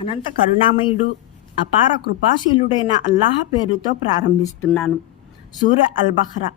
అనంత కరుణామయుడు అపార కృపాశీలుడైన అల్లాహ పేరుతో ప్రారంభిస్తున్నాను. సూర్య అల్బహ్రా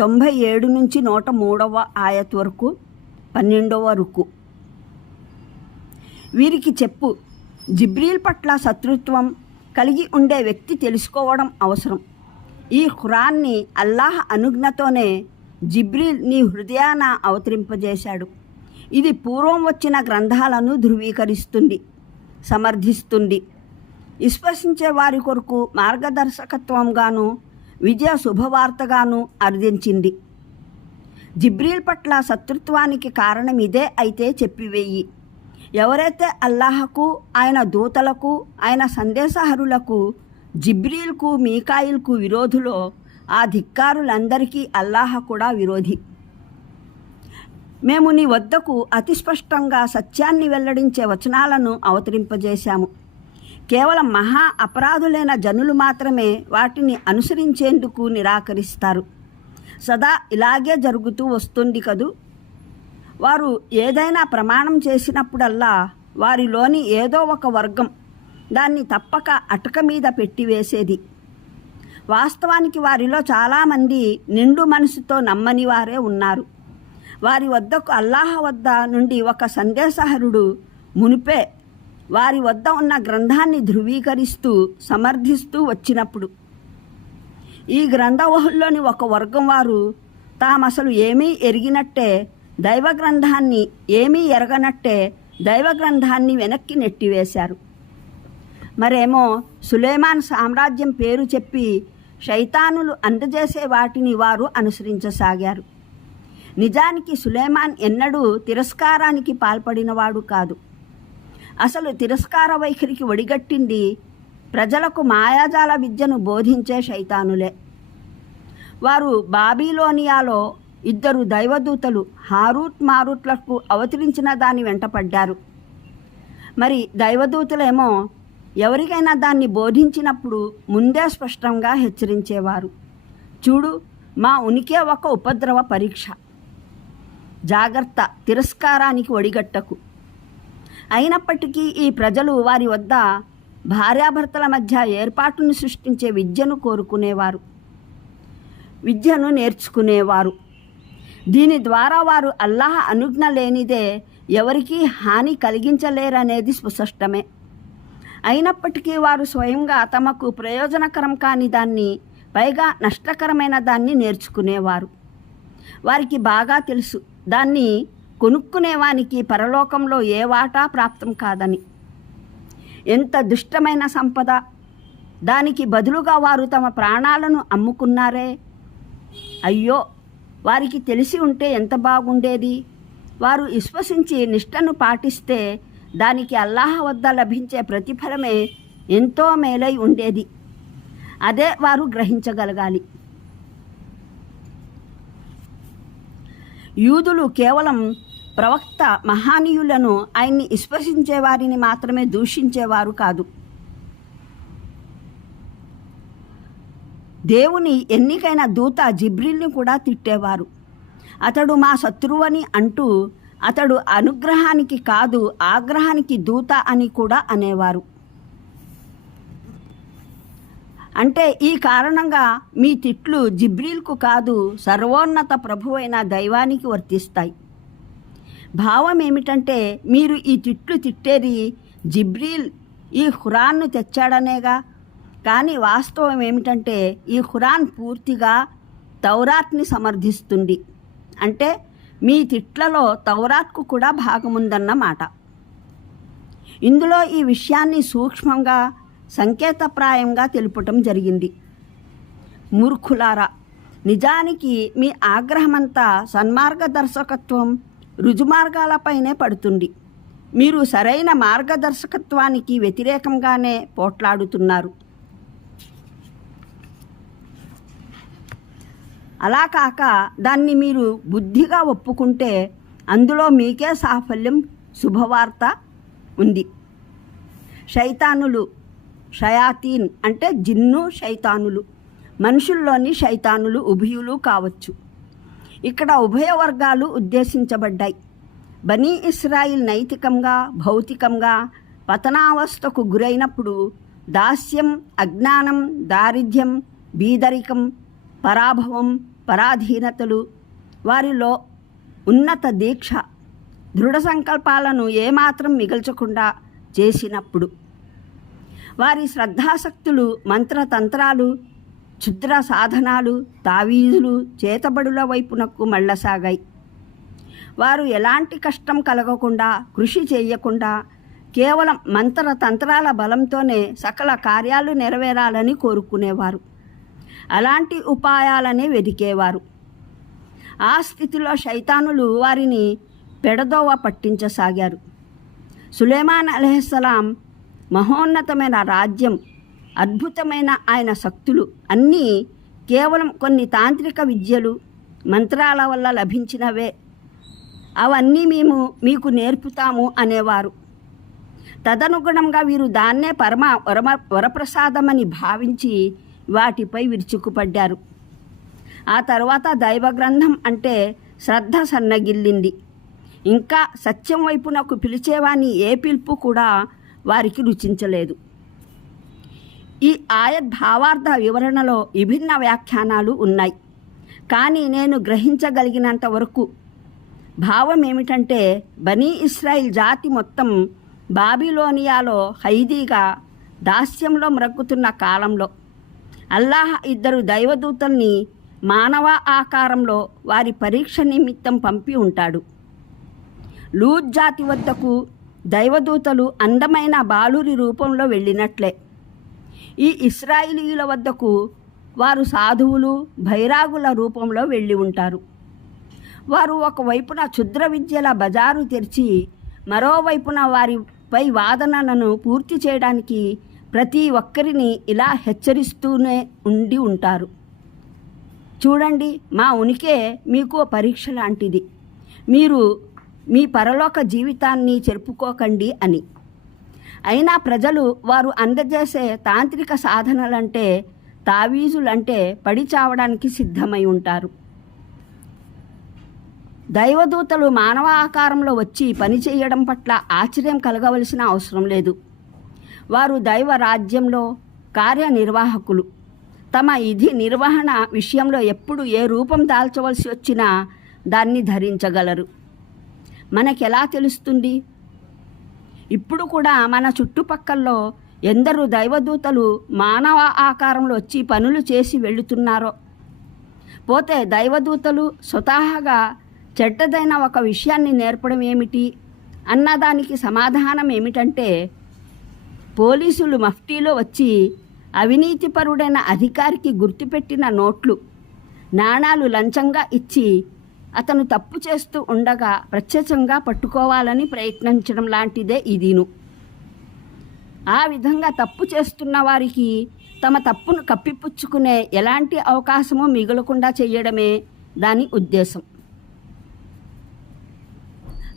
తొంభై ఏడు నుంచి నూట మూడవ ఆయత్ వరకు పన్నెండవ రుకు. వీరికి చెప్పు జిబ్రీల్ పట్ల శత్రుత్వం కలిగి ఉండే వ్యక్తి తెలుసుకోవడం అవసరం. ఈ ఖురాన్ని అల్లాహ్ అనుజ్ఞతోనే జిబ్రీల్ నీ హృదయాన అవతరింపజేశాడు. ఇది పూర్వం వచ్చిన గ్రంథాలను ధృవీకరిస్తుంది. సమర్థిస్తుంది. విశ్వసించే వారి కొరకు మార్గదర్శకత్వంగాను విజయ శుభవార్తగాను అర్థించింది జిబ్రీల్ పట్ల శత్రుత్వానికి కారణం ఇదే అయితే చెప్పివేయి. ఎవరైతే అల్లాహకు ఆయన దూతలకు ఆయన సందేశహరులకు జిబ్రీల్కు మీకాయిల్కు విరోధులో ఆ ధిక్కారులందరికీ అల్లాహ కూడా విరోధి. మేము నీ వద్దకు అతి స్పష్టంగా సత్యాన్ని వెల్లడించే వచనాలను అవతరింపజేశాము. కేవలం మహా అపరాధులైన జనులు మాత్రమే వాటిని అనుసరించేందుకు నిరాకరిస్తారు. సదా ఇలాగే జరుగుతూ వస్తుంది కదూ? వారు ఏదైనా ప్రమాణం చేసినప్పుడల్లా వారిలోని ఏదో ఒక వర్గం దాన్ని తప్పక అటక మీద పెట్టివేసేది. వాస్తవానికి వారిలో చాలామంది నిండు మనసుతో నమ్మని వారే ఉన్నారు. వారి వద్దకు అల్లాహ వద్ద నుండి ఒక సందేశహరుడు మునిపే వారి వద్ద ఉన్న గ్రంథాన్ని ధృవీకరిస్తూ సమర్థిస్తూ వచ్చినప్పుడు. ఈ గ్రంథవహుల్లోని ఒక వర్గం వారు తామసలు ఏమీ ఎరిగినట్టే దైవ గ్రంథాన్ని ఏమీ ఎరగనట్టే దైవ గ్రంథాన్ని వెనక్కి నెట్టివేశారు. మరేమో సులేమాన్ సామ్రాజ్యం పేరు చెప్పి శైతానులు అందజేసే వాటిని వారు అనుసరించసాగారు. నిజానికి సులేమాన్ ఎన్నడూ తిరస్కారానికి పాల్పడినవాడు కాదు. అసలు తిరస్కార వైఖరికి ఒడిగట్టింది ప్రజలకు మాయాజాల విద్యను బోధించే శైతానులే. వారు బాబీలోనియాలో ఇద్దరు దైవదూతలు హారూట్ మారూట్లకు అవతరించిన దాని వెంటపడ్డారు. మరి దైవదూతలేమో ఎవరికైనా దాన్ని బోధించినప్పుడు ముందే స్పష్టంగా హెచ్చరించేవారు. చూడు మా ఉనికి ఒక ఉపద్రవ పరీక్ష. జాగ్రత్త తిరస్కారానికి ఒడిగట్టకు. అయినప్పటికీ ఈ ప్రజలు వారి వద్ద భార్యాభర్తల మధ్య ఏర్పాటును సృష్టించే విద్యను కోరుకునేవారు. విద్యను నేర్చుకునేవారు. దీని ద్వారా వారు అల్లాహ అనుజ్ఞ లేనిదే ఎవరికీ హాని కలిగించలేరనేది సుస్పష్టమే. అయినప్పటికీ వారు స్వయంగా తమకు ప్రయోజనకరం కాని దాన్ని పైగా నష్టకరమైన దాన్ని నేర్చుకునేవారు. వారికి బాగా తెలుసు. దాన్ని కొనుక్కునేవానికి పరలోకంలో ఏ వాటా ప్రాప్తం కాదని. ఎంత దుష్టమైన సంపద. దానికి బదులుగా వారు తమ ప్రాణాలను అమ్ముకున్నారే. అయ్యో వారికి తెలిసి ఉంటే ఎంత బాగుండేది. వారు విశ్వసించి నిష్టను పాటిస్తే దానికి అల్లాహ వద్ద లభించే ప్రతిఫలమే ఎంతో మేలై ఉండేది. అదే వారు గ్రహించగలగాలి. యూదులు కేవలం ప్రవక్త మహానీయులను ఆయన్ని విశ్వసించే వారిని మాత్రమే దూషించేవారు కాదు. దేవుని ఎన్నికైన దూత జిబ్రిల్ని కూడా తిట్టేవారు. అతడు మా శత్రువని అంటూ అతడు అనుగ్రహానికి కాదు ఆగ్రహానికి దూత అని కూడా అనేవారు. అంటే ఈ కారణంగా మీ తిట్లు జిబ్రీల్కు కాదు సర్వోన్నత ప్రభువైన దైవానికి వర్తిస్తాయి. భావం ఏమిటంటే మీరు ఈ తిట్లు తిట్టేది జిబ్రీల్ ఈ ఖురాన్ను తెచ్చాడనేగా. కానీ వాస్తవం ఏమిటంటే ఈ ఖురాన్ పూర్తిగా తౌరాత్ని సమర్థిస్తుంది. అంటే మీ తిట్లలో తౌరాత్కు కూడా భాగముందన్నమాట. ఇందులో ఈ విషయాన్ని సూక్ష్మంగా సంకేతప్రాయంగా తెలుపటం జరిగింది. మూర్ఖులారా నిజానికి మీ ఆగ్రహమంతా సన్మార్గదర్శకత్వం రుజుమార్గాలపైనే పడుతుంది. మీరు సరైన మార్గదర్శకత్వానికి వ్యతిరేకంగానే పోట్లాడుతున్నారు. అలా కాక దాన్ని మీరు బుద్ధిగా ఒప్పుకుంటే అందులో మీకే సాఫల్యం శుభవార్త ఉంది. శైతానులు షయాతీన్ అంటే జిన్ను శైతానులు. మనుషుల్లోని శైతానులు ఉభయులు కావచ్చు. ఇక్కడ ఉభయ వర్గాలు ఉద్దేశించబడ్డాయి. బనీ ఇస్రాయిల్ నైతికంగా భౌతికంగా పతనావస్థకు గురైనప్పుడు దాస్యం అజ్ఞానం దారిద్ర్యం బీదరికం పరాభవం పరాధీనతలు వారిలో ఉన్నత దీక్ష దృఢ సంకల్పాలను ఏమాత్రం మిగల్చకుండా చేసినప్పుడు. వారి శ్రద్ధాసక్తులు మంత్రతంత్రాలు క్షుద్ర సాధనాలు తావీజులు చేతబడుల వైపునకు మళ్ళసాగాయి. వారు ఎలాంటి కష్టం కలగకుండా కృషి చేయకుండా కేవలం మంత్రతంత్రాల బలంతోనే సకల కార్యాలు నెరవేరాలని కోరుకునేవారు. అలాంటి ఉపాయాలనే వెదికేవారు. ఆ స్థితిలో శైతానులు వారిని పెడదోవ పట్టించసాగారు. సులేమాన్ అలెహస్సలాం మహోన్నతమైన రాజ్యం అద్భుతమైన ఆయన శక్తులు అన్నీ కేవలం కొన్ని తాంత్రిక విద్యలు మంత్రాల వల్ల లభించినవే. అవన్నీ మేము మీకు నేర్పుతాము అనేవారు. తదనుగుణంగా వీరు దాన్నే పరమ వరమ వరప్రసాదమని భావించి వాటిపై విరుచుకుపడ్డారు. ఆ తర్వాత దైవ గ్రంథం అంటే శ్రద్ధ సన్నగిల్లింది. ఇంకా సత్యం వైపునకు పిలిచేవాని ఏ పిలుపు కూడా వారికి రుచించలేదు. ఈ ఆయద్భావార్థ వివరణలో విభిన్న వ్యాఖ్యానాలు ఉన్నాయి. కానీ నేను గ్రహించగలిగినంత వరకు భావం ఏమిటంటే బనీ ఇస్రాయిల్ జాతి మొత్తం బాబిలోనియాలో హైదీగా దాస్యంలో మ్రక్కుతున్న కాలంలో అల్లాహ్ ఇద్దరు దైవదూతల్ని మానవ ఆకారంలో వారి పరీక్ష నిమిత్తం పంపి ఉంటాడు. లూజ్ జాతి వద్దకు దైవదూతలు అందమైన బాలురి రూపంలో వెళ్ళినట్లే. ఈ ఇస్రాయిలీయుల వద్దకు వారు సాధువులు భైరాగుల రూపంలో వెళ్ళి ఉంటారు. వారు ఒకవైపున క్షుద్ర విద్యల బజారు తెరిచి మరోవైపున వారిపై వాదనలను పూర్తి చేయడానికి ప్రతి ఒక్కరిని ఇలా హెచ్చరిస్తూనే ఉండి ఉంటారు. చూడండి మా ఉనికే మీకు పరీక్ష లాంటిది. మీరు మీ పరలోక జీవితాన్ని చెరుపుకోకండి అని. అయినా ప్రజలు వారు అందజేసే తాంత్రిక సాధనలంటే తావీజులంటే పడి చావడానికి సిద్ధమై ఉంటారు. దైవదూతలు మానవ ఆకారంలో వచ్చి పని చేయడం పట్ల ఆశ్చర్యం కలగవలసిన అవసరం లేదు. వారు దైవ రాజ్యంలో కార్యనిర్వాహకులు. తమ ఇది నిర్వహణ విషయంలో ఎప్పుడు ఏ రూపం దాల్చవలసి వచ్చినా దాన్ని ధరించగలరు. మనకి ఎలా తెలుస్తుంది? ఇప్పుడు కూడా మన చుట్టుపక్కల్లో ఎందరు దైవదూతలు మానవ ఆకారంలో వచ్చి పనులు చేసి వెళుతున్నారో. పోతే దైవదూతలు స్వతహాగా చెడ్డదైన ఒక విషయాన్ని నేర్పడం ఏమిటి? అన్నదానికి సమాధానం ఏమిటంటే పోలీసులు మఫ్టీలో వచ్చి అవినీతిపరుడైన అధికారికి గుర్తుపెట్టిన నోట్లు నాణాలు లంచంగా ఇచ్చి అతను తప్పు చేస్తూ ఉండగా ప్రత్యక్షంగా పట్టుకోవాలని ప్రయత్నించడం లాంటిదే ఇదిను. ఆ విధంగా తప్పు చేస్తున్న వారికి తమ తప్పును కప్పిపుచ్చుకునే ఎలాంటి అవకాశము మిగలకుండా చేయడమే దాని ఉద్దేశం.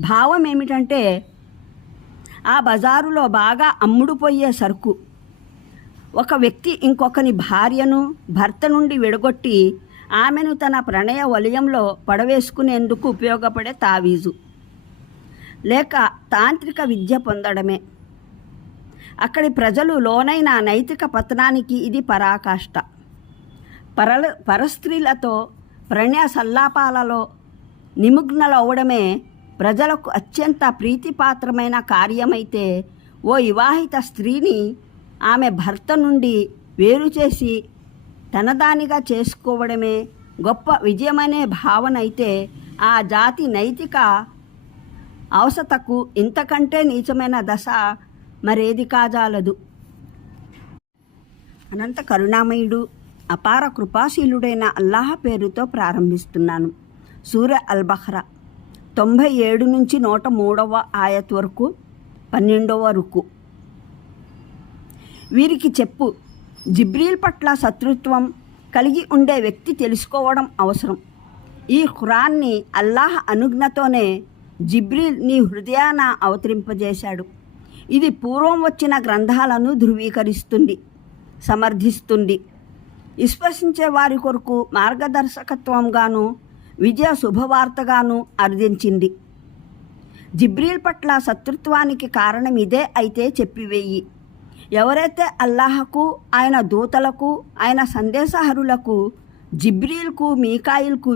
భావం ఏమిటంటే ఆ బజారులో బాగా అమ్ముడుపోయే సరుకు. ఒక వ్యక్తి ఇంకొకని భార్యను భర్త నుండి విడగొట్టి ఆమెను తన ప్రణయ వలయంలో పడవేసుకునేందుకు ఉపయోగపడే తావీజు. లేక తాంత్రిక విద్య పొందడమే. అక్కడి ప్రజలు లోనైన నైతిక పతనానికి ఇది పరాకాష్ట. పరల పరస్త్రీలతో ప్రణయ సల్లాపాలలో నిమగ్నలవడమే ప్రజలకు అత్యంత ప్రీతిపాత్రమైన కార్యమైతే ఓ వివాహిత స్త్రీని ఆమె భర్త నుండి వేరు చేసి తనదానిగా చేసుకోవడమే గొప్ప విజయమనే భావన అయితే ఆ జాతి నైతిక అవసతకు ఇంతకంటే నీచమైన దశ మరేది కాజాలదు. అనంత కరుణామయుడు అపార కృపాశీలుడైన అల్లాహ్ పేరుతో ప్రారంభిస్తున్నాను. సూర్య అల్బహ్రా తొంభై ఏడు నుంచి నూట మూడవ ఆయత్ వరకు పన్నెండవ రుకు. వీరికి చెప్పు జిబ్రీల్ పట్ల శత్రుత్వం కలిగి ఉండే వ్యక్తి తెలుసుకోవడం అవసరం. ఈ ఖురాన్ని అల్లాహ్ అనుజ్ఞతోనే జిబ్రీల్ నీ హృదయాన అవతరింపజేశాడు. ఇది పూర్వం వచ్చిన గ్రంథాలను ధృవీకరిస్తుంది సమర్థిస్తుంది. విశ్వసించే వారి కొరకు మార్గదర్శకత్వంగాను విజయ శుభవార్తగాను అర్థించింది. జిబ్రీల్ పట్ల శత్రుత్వానికి కారణం ఇదే అయితే చెప్పివేయి. ఎవరైతే అల్లాహకు ఆయన దూతలకు ఆయన సందేశహరులకు జిబ్రీల్కు మీకాయిల్కు